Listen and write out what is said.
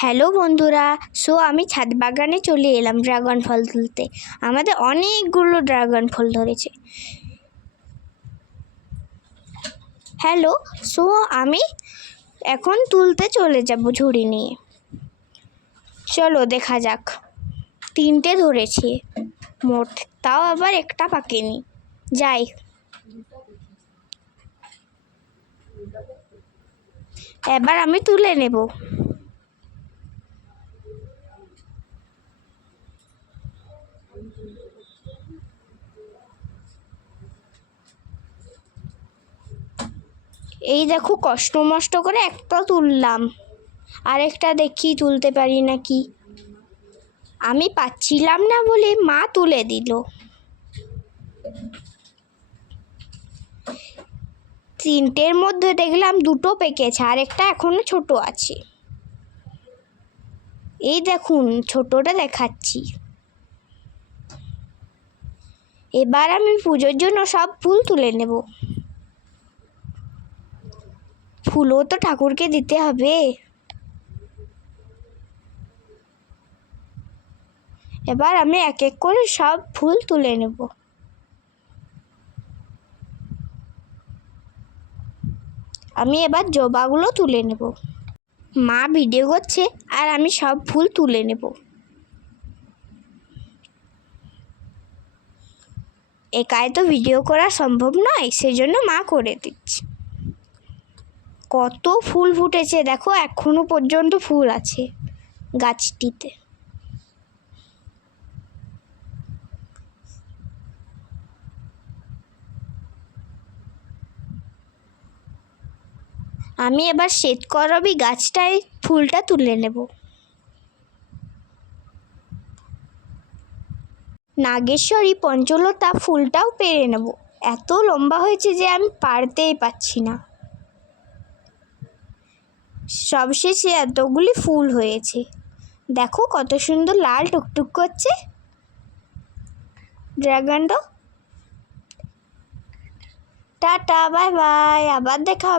Hello বন্ধুরা, আমি ছাদ বাগানে চলে এলাম ড্রাগন ফল তুলতে। আমাদের অনেকগুলো ড্রাগন ফল ধরেছে। হ্যালো, আমি এখন তুলতে চলে যাব ঝুড়ি নিয়ে। চলো দেখা যাক। 3টে ধরেছে মোট, তাও আবার একটা পাকেনি। যাই, এবার আমি তুলে নেব। এই দেখো, কষ্ট মষ্ট করে একটা তুললাম, আরেকটা দেখি তুলতে পারি নাকি। আমি পাচ্ছিলাম না বলে মা তুলে দিল। 3টের মধ্যে দেখলাম 2টো পেকেছে, আরেকটা এখনো ছোট আছে। এই দেখুন, ছোটটা দেখাচ্ছি। এবার আমি পুজোর জন্য সব ফুল তুলে নেব। ফুলও তো ঠাকুরকে দিতে হবে। এবার আমি এক এক করে সব ফুল তুলে নেব। আমি এবার জবাগুলো তুলে নেব। মা ভিডিও করছে আর আমি সব ফুল তুলে নেব। একাই তো ভিডিও করা সম্ভব নয়, সেজন্য মা করে দিচ্ছে। কত ফুল ফুটেছে দেখো, এখনো পর্যন্ত ফুল আছে গাছটিতে। আমি এবার শ্বেতকরবী গাছটায় ফুলটা তুলে নেব। নাগেশ্বরী পঞ্চলতা ফুলটাও পেরে নেব। এত লম্বা হয়েছে যে আমি পারতেই পারছি না। সবশেষে এতগুলি ফুল হয়েছে। দেখো কত সুন্দর লাল টুকটুক করছে ড্রাগনটা। টাটা, বাই বাই, আবার দেখা হবে।